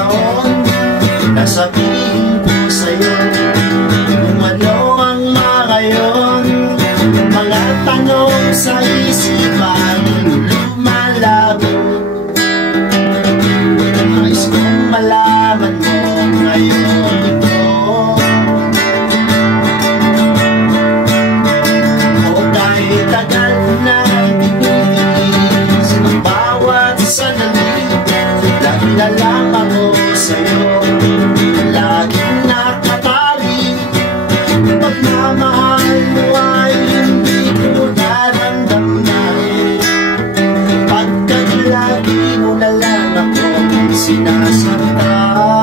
taon, nasabihin ko sa'yo kung ano ang ngayon. Mga tanong sa isipan lumalabo, nais kong malaman mo ngayon ito. O kahit tagal na tinitis ang bawat sandali, dahil na lang ako sa'yo, laging nakatali. Pagmamahal mo ay hindi ko naramdaman, pagkat lagi mo na lang ako sinasaktan.